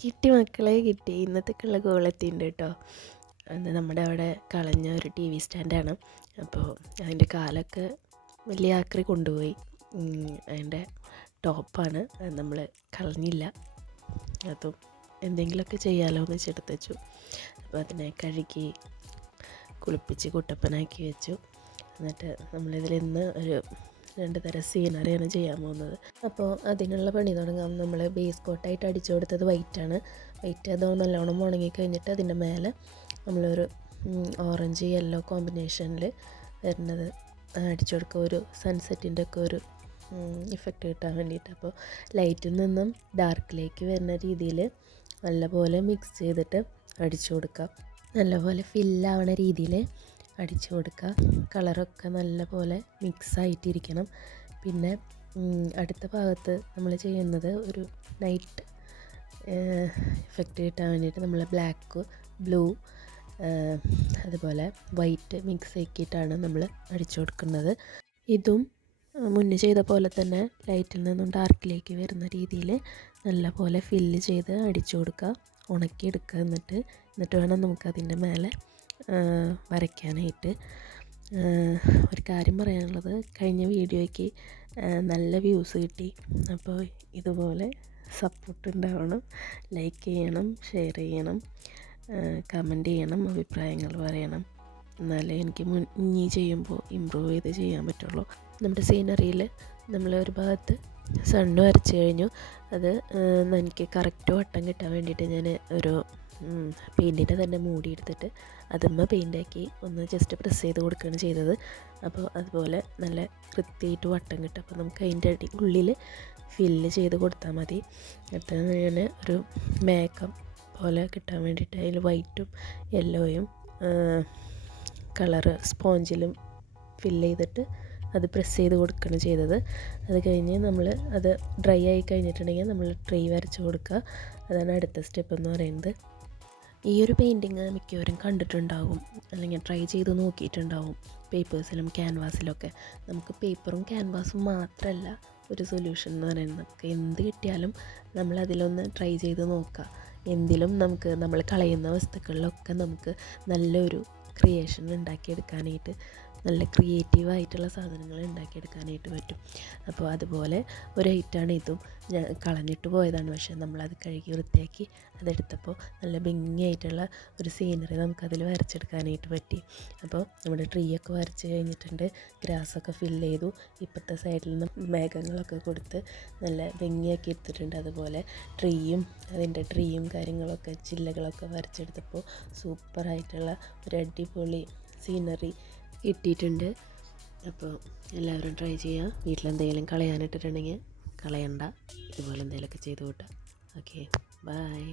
കിട്ടി മക്കളെ കിട്ടി. ഇന്നത്തേക്കുള്ള ഗോളെത്തിയിട്ടുണ്ട് കേട്ടോ. അത് നമ്മുടെ അവിടെ കളഞ്ഞ ഒരു TV സ്റ്റാൻഡാണ്. അപ്പോൾ അതിൻ്റെ കാലൊക്കെ വലിയ ആക്രി കൊണ്ടുപോയി. അതിൻ്റെ ടോപ്പാണ്, അത് നമ്മൾ കളഞ്ഞില്ല. അതും എന്തെങ്കിലുമൊക്കെ ചെയ്യാമല്ലോ എന്ന് വെച്ചെടുത്ത് വെച്ചു. അപ്പോൾ അതിനെ കഴുകി കുളിപ്പിച്ച് കുട്ടപ്പനാക്കി വെച്ചു. എന്നിട്ട് നമ്മളിതിൽ ഇന്ന് ഒരു 2 തരം സീനറിയാണ് ചെയ്യാൻ പോകുന്നത്. അപ്പോൾ അതിനുള്ള പണി തുടങ്ങാം. നമ്മൾ ബേസ് കോട്ടായിട്ട് അടിച്ചു കൊടുത്തത് വൈറ്റാണ്. വൈറ്റ് അതോ നല്ലോണം ഉണങ്ങി കഴിഞ്ഞിട്ട് അതിൻ്റെ മേലെ നമ്മളൊരു ഓറഞ്ച് യെല്ലോ കോമ്പിനേഷനിൽ വരുന്നത് അടിച്ചു കൊടുക്കുക. ഒരു സൺസെറ്റിൻ്റെ ഒക്കെ ഒരു ഇഫക്റ്റ് കിട്ടാൻ വേണ്ടിയിട്ട്. അപ്പോൾ ലൈറ്റിൽ നിന്നും ഡാർക്കിലേക്ക് വരുന്ന രീതിയിൽ നല്ലപോലെ മിക്സ് ചെയ്തിട്ട് അടിച്ചു കൊടുക്കുക. നല്ലപോലെ ഫില്ലാവണ രീതിയിൽ അടിച്ചു കൊടുക്കുക. കളറൊക്കെ നല്ലപോലെ മിക്സായിട്ടിരിക്കണം. പിന്നെ അടുത്ത ഭാഗത്ത് നമ്മൾ ചെയ്യുന്നത് ഒരു നൈറ്റ് ഇഫക്റ്റ് കിട്ടാൻ വേണ്ടിയിട്ട് നമ്മൾ ബ്ലാക്ക്, ബ്ലൂ, അതുപോലെ വൈറ്റ് മിക്സ് ആക്കിയിട്ടാണ് നമ്മൾ അടിച്ചു കൊടുക്കുന്നത്. ഇതും മുന്നേ ചെയ്ത പോലെ തന്നെ ലൈറ്റിൽ നിന്നും ഡാർക്കിലേക്ക് വരുന്ന രീതിയിൽ നല്ലപോലെ ഫില്ല് ചെയ്ത് അടിച്ചു കൊടുക്കുക, ഉണക്കിയെടുക്കുക. എന്നിട്ട് വേണം നമുക്കതിൻ്റെ മേലെ വരയ്ക്കാനായിട്ട്. ഒരു കാര്യം പറയാനുള്ളത്, കഴിഞ്ഞ വീഡിയോയ്ക്ക് നല്ല വ്യൂസ് കിട്ടി. അപ്പോൾ ഇതുപോലെ സപ്പോർട്ട് ഉണ്ടാവണം. ലൈക്ക് ചെയ്യണം, ഷെയർ ചെയ്യണം, കമൻറ്റ് ചെയ്യണം, അഭിപ്രായങ്ങൾ പറയണം. എന്നാലേ എനിക്ക് ഇനി ചെയ്യുമ്പോൾ ഇമ്പ്രൂവ് ചെയ്ത് ചെയ്യാൻ പറ്റുള്ളൂ. നമ്മുടെ സീനറിയിൽ നമ്മൾ ഒരു ഭാഗത്ത് സണ്ണ് വരച്ച് കഴിഞ്ഞു. അത് എനിക്ക് കറക്റ്റ് വട്ടം കിട്ടാൻ വേണ്ടിയിട്ട് ഞാൻ ഒരു പെയിൻറ്റിൻ്റെ തന്നെ മൂടി എടുത്തിട്ട് അതുമ്മ പെയിൻ്റാക്കി ഒന്ന് ജസ്റ്റ് പ്രസ് ചെയ്ത് കൊടുക്കുകയാണ് ചെയ്തത്. അപ്പോൾ അതുപോലെ നല്ല കൃത്യമായിട്ട് വട്ടം കിട്ടും. അപ്പോൾ നമുക്ക് അതിൻ്റെ ഉള്ളിൽ ഫില്ല് ചെയ്ത് കൊടുത്താൽ മതി. എന്നിട്ട് ഞാൻ ഒരു മേഘം പോലെ കിട്ടാൻ വേണ്ടിയിട്ട് അതിൽ വൈറ്റും യെല്ലോയും കളറ് സ്പോഞ്ചിലും ഫില്ല് ചെയ്തിട്ട് അത് പ്രസ് ചെയ്ത് കൊടുക്കുകയാണ് ചെയ്തത്. അത് കഴിഞ്ഞ് നമ്മൾ അത് ഡ്രൈ ആയി കഴിഞ്ഞിട്ടുണ്ടെങ്കിൽ നമ്മൾ ട്രീ വരച്ച് കൊടുക്കുക. അതാണ് അടുത്ത സ്റ്റെപ്പ് എന്ന് പറയുന്നത്. ഈ ഒരു പെയിൻറ്റിങ് മിക്കവരും കണ്ടിട്ടുണ്ടാവും, അല്ലെങ്കിൽ ട്രൈ ചെയ്ത് നോക്കിയിട്ടുണ്ടാവും പേപ്പേഴ്സിലും ക്യാൻവാസിലൊക്കെ. നമുക്ക് പേപ്പറും ക്യാൻവാസും മാത്രമല്ല ഒരു സൊല്യൂഷൻ എന്ന് പറയുന്നത്. നമുക്ക് എന്ത് കിട്ടിയാലും നമ്മളതിലൊന്ന് ട്രൈ ചെയ്ത് നോക്കുക. എന്തിലും നമുക്ക് നമ്മൾ കളയുന്ന വസ്തുക്കളിലൊക്കെ നമുക്ക് നല്ലൊരു ക്രിയേഷൻ ഉണ്ടാക്കിയെടുക്കാനായിട്ട്, നല്ല ക്രിയേറ്റീവായിട്ടുള്ള സാധനങ്ങൾ ഉണ്ടാക്കിയെടുക്കാനായിട്ട് പറ്റും. അപ്പോൾ അതുപോലെ ഒരു ഐറ്റാണ് ഇതും. ഞാൻ കളഞ്ഞിട്ട് പോയതാണ്, പക്ഷേ നമ്മളത് കഴുകി വൃത്തിയാക്കി അതെടുത്തപ്പോൾ നല്ല ഭംഗിയായിട്ടുള്ള ഒരു സീനറി നമുക്കതിൽ വരച്ചെടുക്കാനായിട്ട് പറ്റി. അപ്പോൾ നമ്മുടെ ട്രീ ഒക്കെ വരച്ച് കഴിഞ്ഞിട്ടുണ്ട്, ഗ്രാസൊക്കെ ഫില്ല് ചെയ്തു. ഇപ്പോഴത്തെ സൈഡിൽ നിന്ന് മേഘങ്ങളൊക്കെ കൊടുത്ത് നല്ല ഭംഗിയാക്കി എടുത്തിട്ടുണ്ട്. അതുപോലെ അതിൻ്റെ ട്രീയും കാര്യങ്ങളൊക്കെ ചില്ലകളൊക്കെ വരച്ചെടുത്തപ്പോൾ സൂപ്പറായിട്ടുള്ള ഒരു അടിപൊളി സീനറി കിട്ടിയിട്ടുണ്ട്. അപ്പോൾ എല്ലാവരും ട്രൈ ചെയ്യുക. വീട്ടിലെന്തെങ്കിലും കളയാനിട്ടിട്ടുണ്ടെങ്കിൽ കളയണ്ട, ഇതുപോലെ എന്തെങ്കിലുമൊക്കെ ചെയ്ത് കൂട്ടാം. Okay, by.